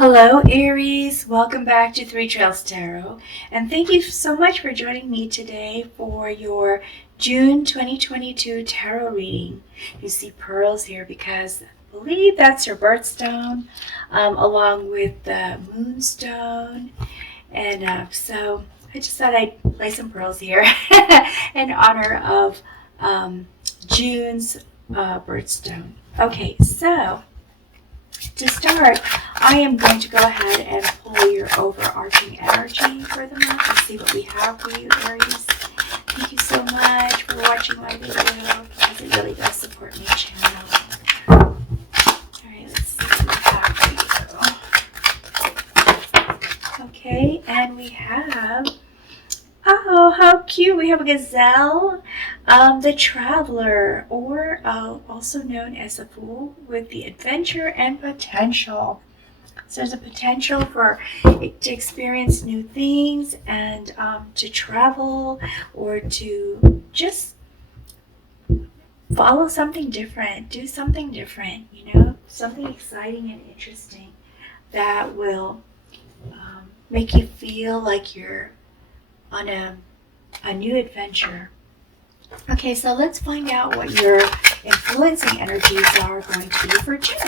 Hello Aries, welcome back to Three Trails Tarot, and thank you so much for joining me today for your June 2022 tarot reading. You see pearls here because I believe that's your birthstone, along with the moonstone, and so I just thought I'd lay some pearls here in honor of June's birthstone. Okay, so to start, I am going to go ahead and pull your overarching energy for the month and see what we have for you, Aries. Thank you so much for watching my video because it really does support my channel. Alright, let's see what we have for you. Okay, and we have, oh, how cute. We have a gazelle, the traveler, or also known as the fool, with the adventure and potential. So there's a potential for it to experience new things and to travel or to just follow something different, do something different, something exciting and interesting that will make you feel like you're on a new adventure. Okay, so let's find out what your influencing energies are going to be for June. See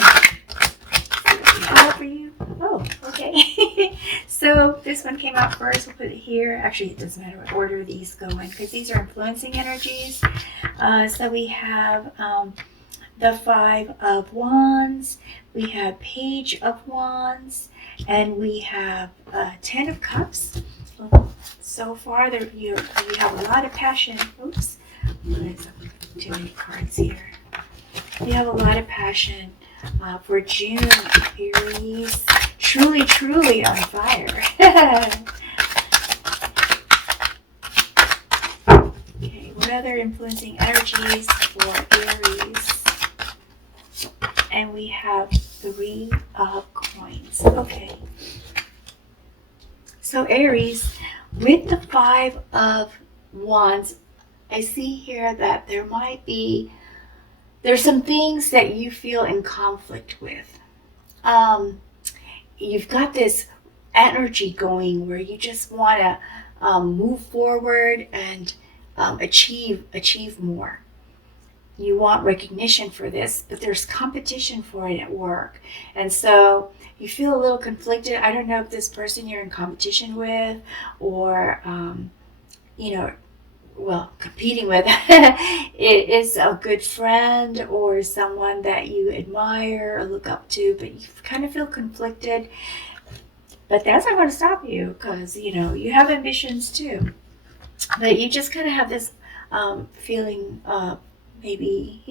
what we have for you. Oh, okay. So this one came out first. We'll put it here. Actually, it doesn't matter what order these go in because these are influencing energies. So we have the Five of Wands. We have Page of Wands. And we have 10 of Cups. So far, you have a lot of passion. Oops, there's too many cards here. You have a lot of passion for June, Aries. Truly, truly on fire. Okay, what other influencing energies for Aries? And we have Three of Coins. Okay. So Aries, with the Five of Wands, I see here that there's some things that you feel in conflict with. You've got this energy going where you just want to move forward and achieve more. You want recognition for this, but there's competition for it at work. And so you feel a little conflicted. I don't know if this person you're in competition with or, competing with is a good friend or someone that you admire or look up to, but you kind of feel conflicted. But that's not going to stop you because, you have ambitions too. But you just kind of have this feeling maybe,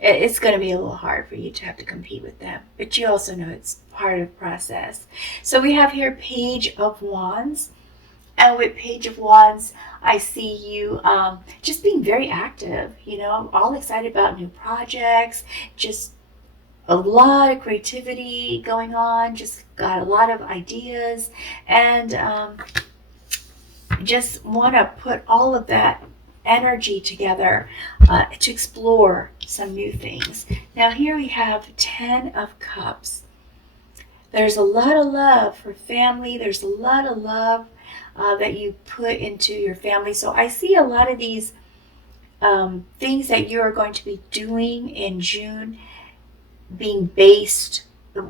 it's going to be a little hard for you to have to compete with them. But you also know it's part of the process. So we have here Page of Wands. And with Page of Wands, I see you just being very active, all excited about new projects, just a lot of creativity going on, just got a lot of ideas, and just want to put all of that energy together to explore some new things. Now here we have 10 of Cups. There's a lot of love for family. There's a lot of love that you put into your family. So I see a lot of these things that you are going to be doing in June being based,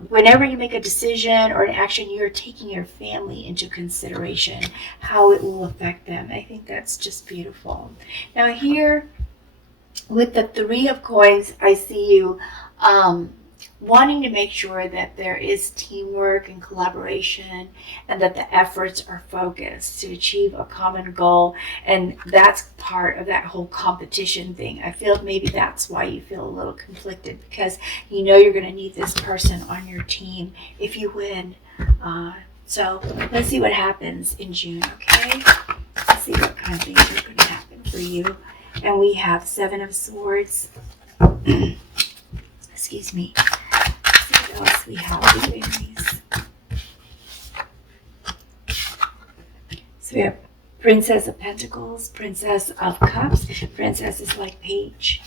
whenever you make a decision or an action, you're taking your family into consideration, how it will affect them. I think that's just beautiful. Now here with the Three of Coins, I see you wanting to make sure that there is teamwork and collaboration and that the efforts are focused to achieve a common goal. And that's part of that whole competition thing. I feel maybe that's why you feel a little conflicted because you're going to need this person on your team if you win. So let's see what happens in June, okay? Let's see what kind of things are going to happen for you. And we have Seven of Swords. Excuse me. What else we have for Aries? So we have Princess of Pentacles, Princess of Cups. Princess is like Page.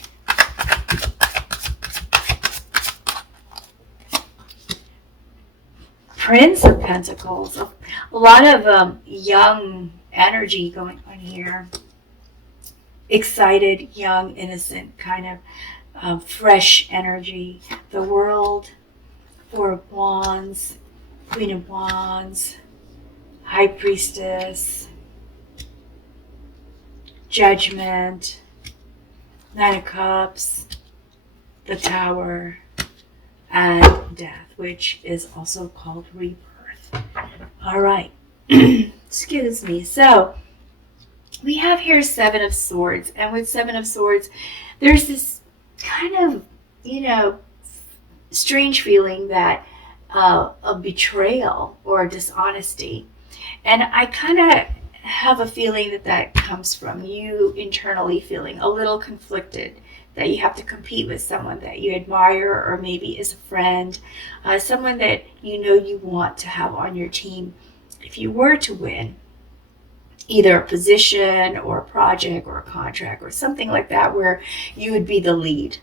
Prince of Pentacles. A lot of young energy going on here. Excited, young, innocent, kind of fresh energy. The World, Four of Wands, Queen of Wands, High Priestess, Judgment, Nine of Cups, the Tower, and Death, which is also called rebirth. All right. Excuse me. So we have here Seven of Swords, and with Seven of Swords, there's this kind of, strange feeling that a betrayal or dishonesty. And I kind of have a feeling that comes from you internally feeling a little conflicted, that you have to compete with someone that you admire, or maybe is a friend, someone that you want to have on your team if you were to win either a position or a project or a contract or something like that, where you would be the lead.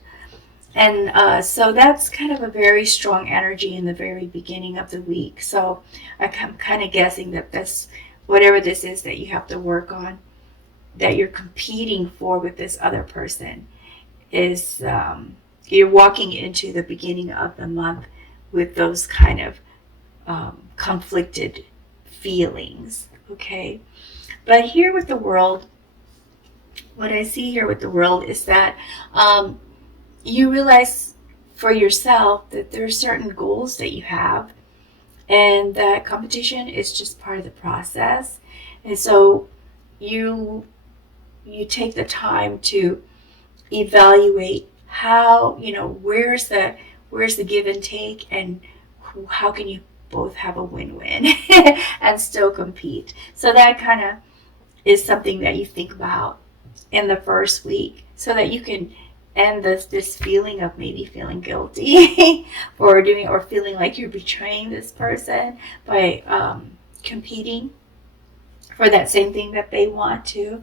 And so that's kind of a very strong energy in the very beginning of the week. So I'm kind of guessing that this, whatever this is that you have to work on, that you're competing for with this other person, is you're walking into the beginning of the month with those kind of conflicted feelings. Okay. But here with the World, what I see here with the World is that you realize for yourself that there are certain goals that you have, and that competition is just part of the process. And so you take the time to evaluate how, where's the give and take, and how can you both have a win-win and still compete. So that kind of is something that you think about in the first week, so that you can end this feeling of maybe feeling guilty for doing, or feeling like you're betraying this person by competing for that same thing that they want to,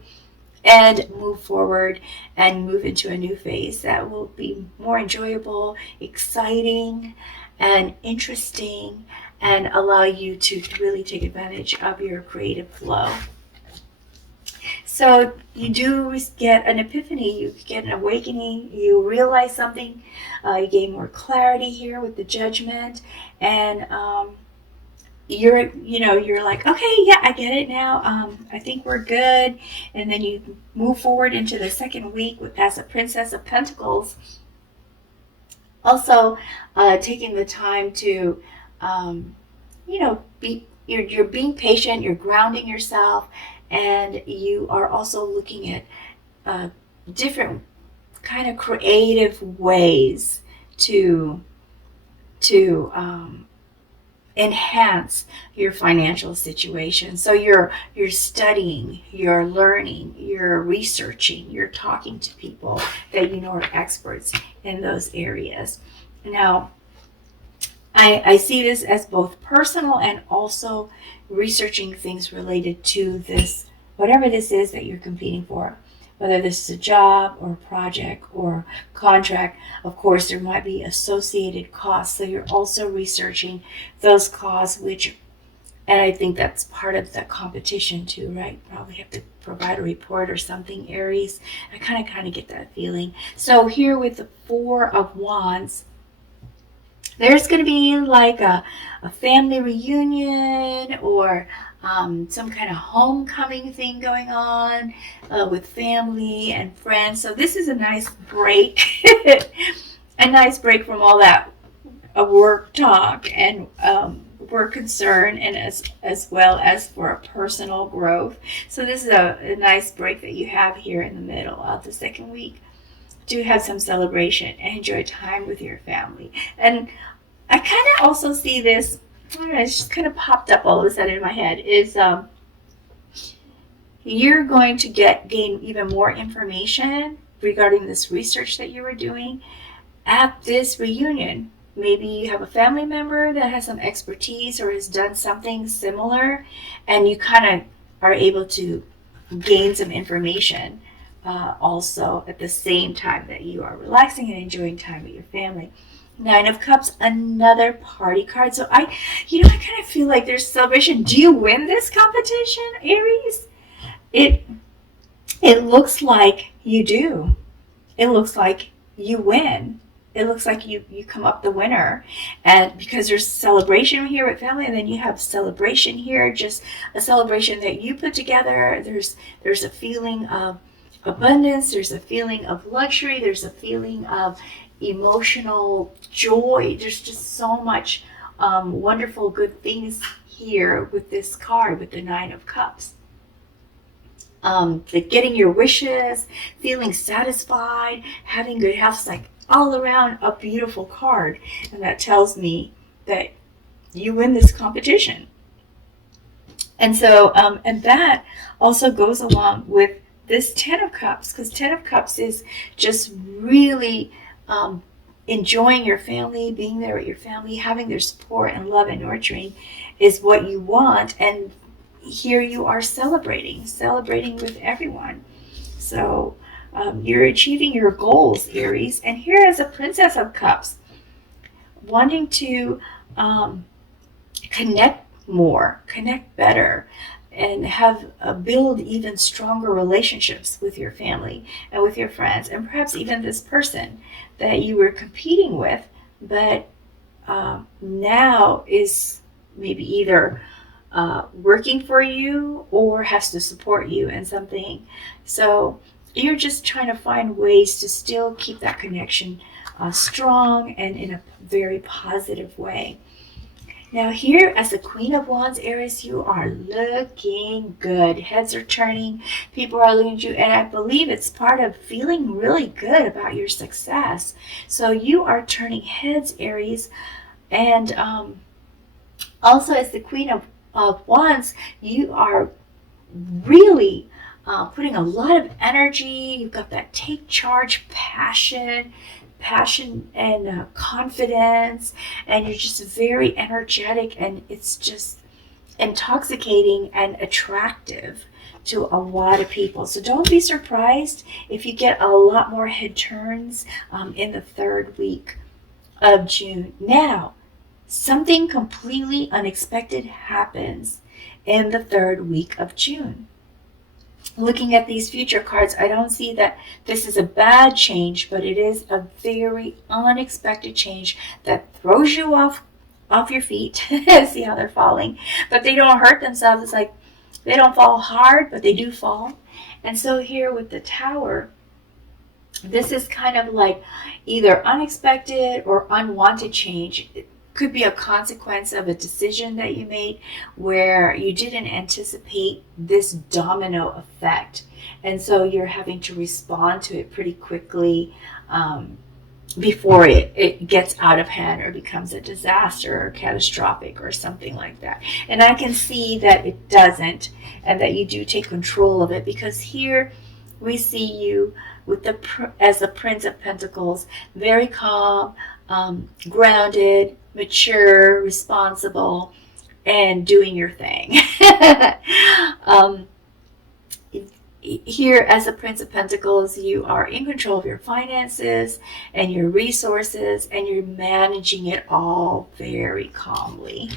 and move forward and move into a new phase that will be more enjoyable, exciting, and interesting, and allow you to really take advantage of your creative flow. So you do get an epiphany, you get an awakening, you realize something, you gain more clarity here with the Judgment, and you're like, okay, yeah, I get it now. I think we're good. And then you move forward into the second week as a Princess of Pentacles. Also, taking the time to, you're being patient, you're grounding yourself, and you are also looking at different kind of creative ways to enhance your financial situation. So you're studying, you're learning, you're researching, you're talking to people that are experts in those areas. Now, I see this as both personal and also researching things related to this, whatever this is that you're competing for. Whether this is a job or a project or contract, of course, there might be associated costs. So you're also researching those costs, and I think that's part of the competition too, right? Probably have to provide a report or something, Aries. I kind of get that feeling. So here with the Four of Wands, there's going to be like a family reunion, or some kind of homecoming thing going on with family and friends. So this is a nice break, a nice break from all that work talk and work concern, and as well as for a personal growth. So this is a nice break that you have here in the middle of the second week. Do have some celebration and enjoy time with your family. And I kind of also see this, I don't know, it's just kind of popped up all of a sudden in my head, is you're going to gain even more information regarding this research that you were doing at this reunion. Maybe you have a family member that has some expertise or has done something similar, and you kind of are able to gain some information also at the same time that you are relaxing and enjoying time with your family. Nine of Cups, another party card. So I kind of feel like there's celebration. Do you win this competition, Aries? It looks like you do. It looks like you win. It looks like you come up the winner. And because there's celebration here with family, and then you have celebration here, just a celebration that you put together. There's a feeling of abundance, there's a feeling of luxury, there's a feeling of emotional joy. There's just so much wonderful good things here with this card, with the Nine of Cups. Getting your wishes, feeling satisfied, having good health, like all around a beautiful card. And that tells me that you win this competition. And so, and that also goes along with this Ten of Cups, because Ten of Cups is just really enjoying your family, being there with your family, having their support and love and nurturing is what you want. And here you are celebrating with everyone. So you're achieving your goals, Aries. And here is a Princess of Cups, wanting to connect more, connect better, and have build even stronger relationships with your family and with your friends, and perhaps even this person that you were competing with, but now is maybe either working for you or has to support you in something. So you're just trying to find ways to still keep that connection strong and in a very positive way. Now here, as the Queen of Wands, Aries, you are looking good. Heads are turning. People are looking at you. And I believe it's part of feeling really good about your success. So you are turning heads, Aries. And also as the Queen of Wands, you are really putting a lot of energy. You've got that take charge passion and confidence, and you're just very energetic, and it's just intoxicating and attractive to a lot of people. So don't be surprised if you get a lot more head turns in the third week of June. Now, something completely unexpected happens in the third week of June. Looking at these future cards, I don't see that this is a bad change, but it is a very unexpected change that throws you off your feet. See how they're falling, but they don't hurt themselves. It's like they don't fall hard, but they do fall. And so here with the Tower, this is kind of like either unexpected or unwanted change. It could be a consequence of a decision that you made where you didn't anticipate this domino effect. And so you're having to respond to it pretty quickly before it gets out of hand or becomes a disaster or catastrophic or something like that. And I can see that it doesn't, and that you do take control of it, because here we see you with as the Prince of Pentacles, very calm, grounded, mature, responsible, and doing your thing. Here as a Prince of Pentacles, you are in control of your finances and your resources, and you're managing it all very calmly.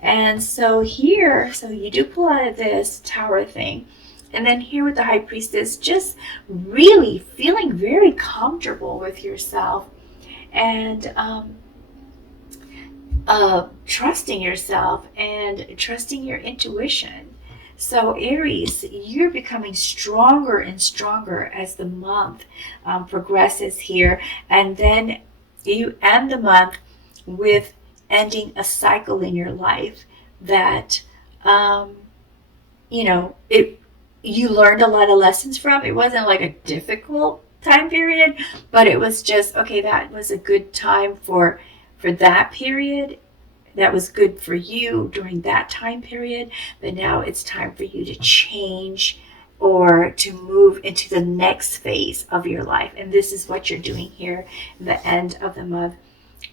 And so here, so you do pull out of this Tower thing. And then here with the High Priestess, just really feeling very comfortable with yourself and trusting yourself and trusting your intuition. So Aries, you're becoming stronger and stronger as the month progresses here. And then you end the month with ending a cycle in your life that, you learned a lot of lessons from. It wasn't like a difficult time period, but it was just, okay, that was a good time for that period. That was good for you during that time period, but now it's time for you to change or to move into the next phase of your life. And this is what you're doing here in the end of the month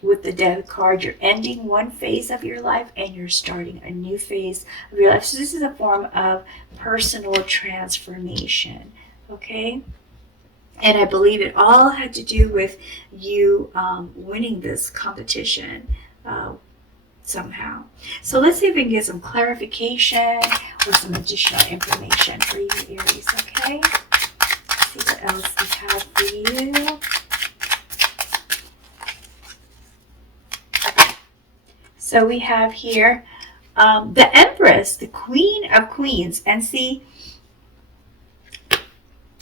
with the Death card. You're ending one phase of your life and you're starting a new phase of your life. So this is a form of personal transformation, okay? And I believe it all had to do with you winning this competition somehow. So let's see if we can get some clarification or some additional information for you, Aries, okay? Let's see what else we have for you. So we have here the Empress, the Queen of Queens. And see,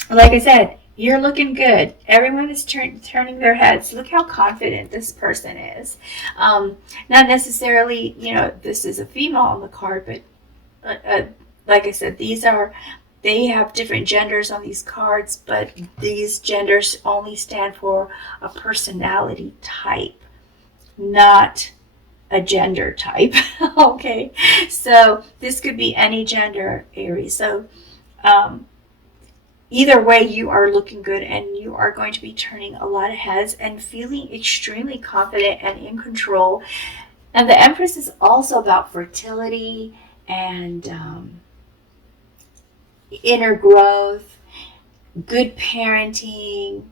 like I said, you're looking good. Everyone is turning their heads. Look how confident this person is. Not necessarily, this is a female on the card, but like I said, they have different genders on these cards, but these genders only stand for a personality type, not a gender type. Okay, so this could be any gender, Aries. So either way, you are looking good, and you are going to be turning a lot of heads and feeling extremely confident and in control. And the Empress is also about fertility and inner growth, good parenting,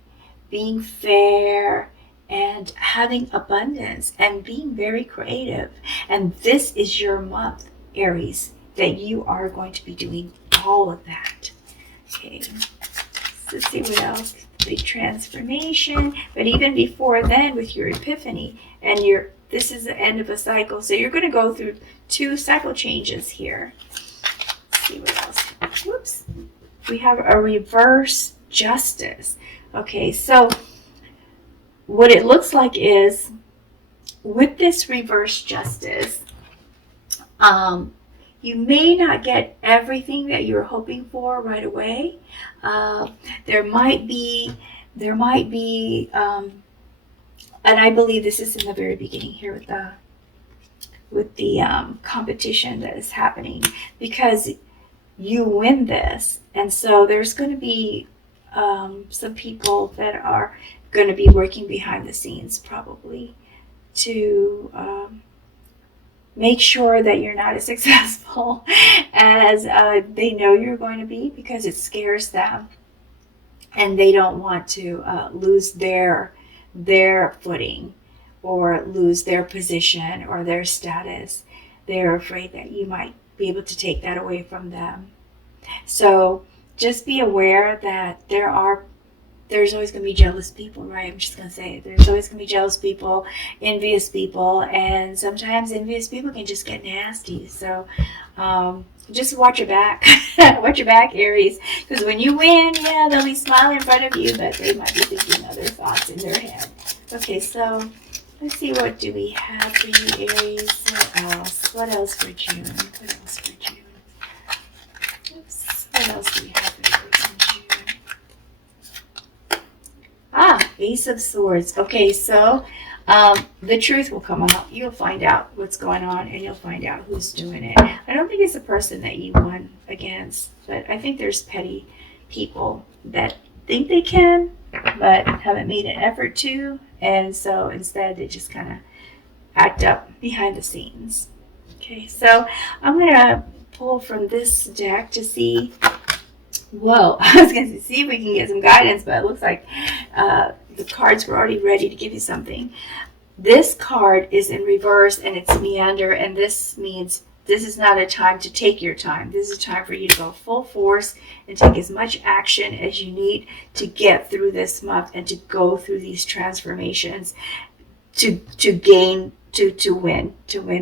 being fair, and having abundance, and being very creative. And this is your month, Aries, that you are going to be doing all of that. Okay, so let's see what else. Big transformation. But even before then, with your epiphany, and this is the end of a cycle. So you're going to go through 2 cycle changes here. Let's see what else. Whoops. We have a reverse justice. Okay, so what it looks like is, with this reverse justice, you may not get everything that you're hoping for right away. There might be, and I believe this is in the very beginning here with the competition that is happening, because you win this, and so there's going to be some people that are going to be working behind the scenes, probably, to make sure that you're not as successful as they know you're going to be, because it scares them, and they don't want to lose their footing or lose their position or their status. They're afraid that you might be able to take that away from them. So just be aware that there's always going to be jealous people, right? I'm just going to say it. There's always going to be jealous people, envious people, and sometimes envious people can just get nasty. So just watch your back. Watch your back, Aries, because when you win, yeah, they'll be smiling in front of you, but they might be thinking other thoughts in their head. Okay, so let's see, what do we have for you, Aries? What else for June? Oops. What else do we have for Aries in June? Ace of Swords. Okay, so the truth will come out. You'll find out what's going on, and you'll find out who's doing it. I don't think it's the person that you won against, but I think there's petty people that think they can, but haven't made an effort to, and so instead they just kind of act up behind the scenes. Okay, so I'm going to pull from this deck to see, I was going to see if we can get some guidance, but it looks like the cards were already ready to give you something. This card is in reverse, and it's meander, and this means this is not a time to take your time. This is a time for you to go full force and take as much action as you need to get through this month and to go through these transformations to win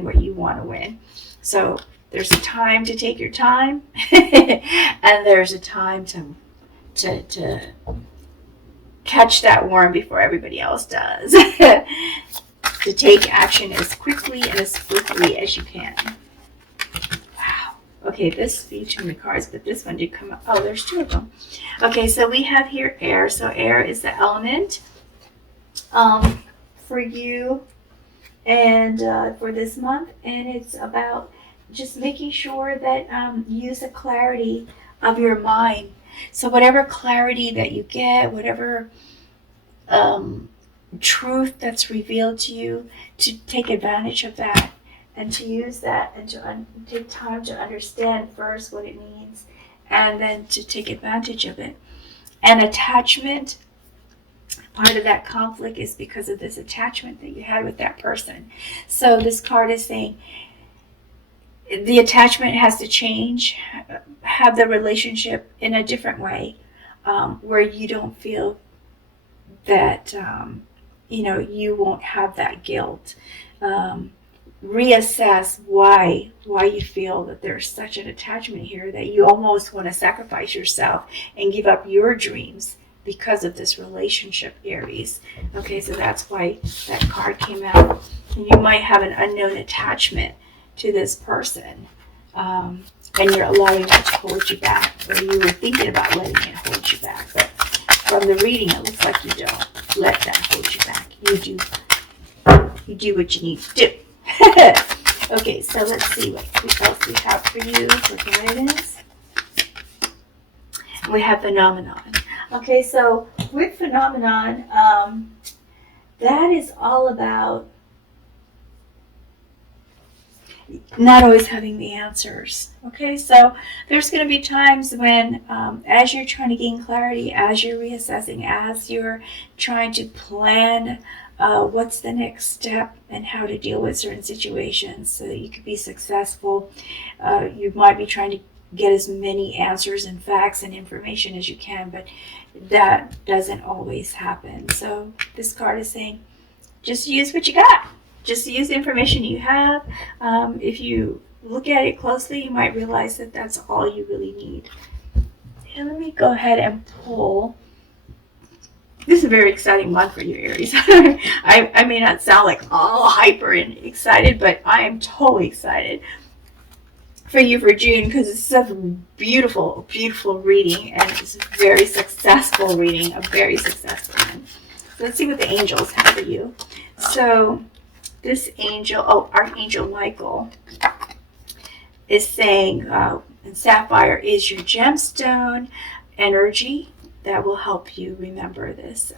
what you want to win. So there's a time to take your time, and there's a time to catch that worm before everybody else does. To take action as quickly and as swiftly as you can. Wow. Okay, this be too many cards, but this one did come up. Oh, there's 2 of them. Okay, so we have here air. So air is the element for you and for this month, and it's about just making sure that you use the clarity of your mind. So whatever clarity that you get, whatever truth that's revealed to you, to take advantage of that and to use that, and to take time to understand first what it means, and then to take advantage of it. And attachment, part of that conflict is because of this attachment that you had with that person. So this card is saying the attachment has to change, have the relationship in a different way, where you don't feel that, you won't have that guilt. Reassess why you feel that there's such an attachment here that you almost want to sacrifice yourself and give up your dreams because of this relationship, Aries. Okay, so that's why that card came out. And you might have an unknown attachment to this person, and you're allowing it to hold you back, or you were thinking about letting it hold you back. But from the reading, it looks like you don't let that hold you back. You do what you need to do. Okay, so let's see what else we have for you for guidance. We have phenomenon. Okay, so with phenomenon, that is all about not always having the answers. Okay, so there's going to be times when, as you're trying to gain clarity, as you're reassessing, as you're trying to plan what's the next step and how to deal with certain situations so that you could be successful, you might be trying to get as many answers and facts and information as you can, but that doesn't always happen. So this card is saying, just use what you got. Just use the information you have. If you look at it closely, you might realize that that's all you really need. And let me go ahead and pull. This is a very exciting month for you, Aries. I may not sound like all hyper and excited, but I am totally excited for you for June, because it's a beautiful, beautiful reading, and it's a very successful reading, a very successful one. So let's see what the angels have for you. So this angel, Archangel Michael, is saying, and sapphire is your gemstone energy that will help you remember this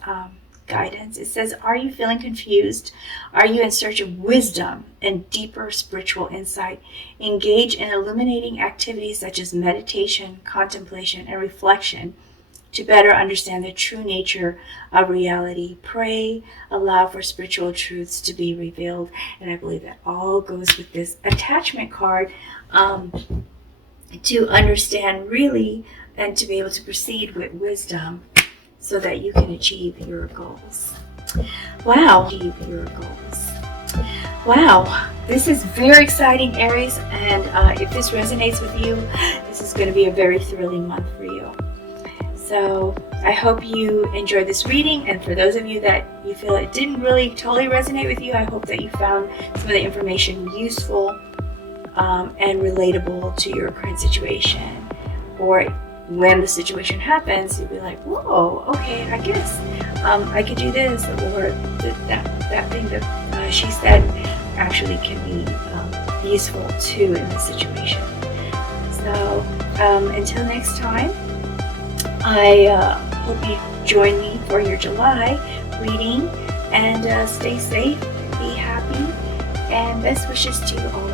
guidance. It says, are you feeling confused? Are you in search of wisdom and deeper spiritual insight? Engage in illuminating activities such as meditation, contemplation, and reflection to better understand the true nature of reality. Pray, allow for spiritual truths to be revealed. And I believe that all goes with this attachment card, to understand really and to be able to proceed with wisdom so that you can achieve your goals. Wow. Achieve your goals. Wow. This is very exciting, Aries. And if this resonates with you, this is going to be a very thrilling month for you. So I hope you enjoyed this reading, and for those of you that you feel it didn't really totally resonate with you, I hope that you found some of the information useful and relatable to your current situation. Or when the situation happens, you'll be like, whoa, okay, I guess I could do this, or that thing that she said actually can be useful too in this situation. So until next time, I hope you join me for your July reading, and stay safe, be happy, and best wishes to all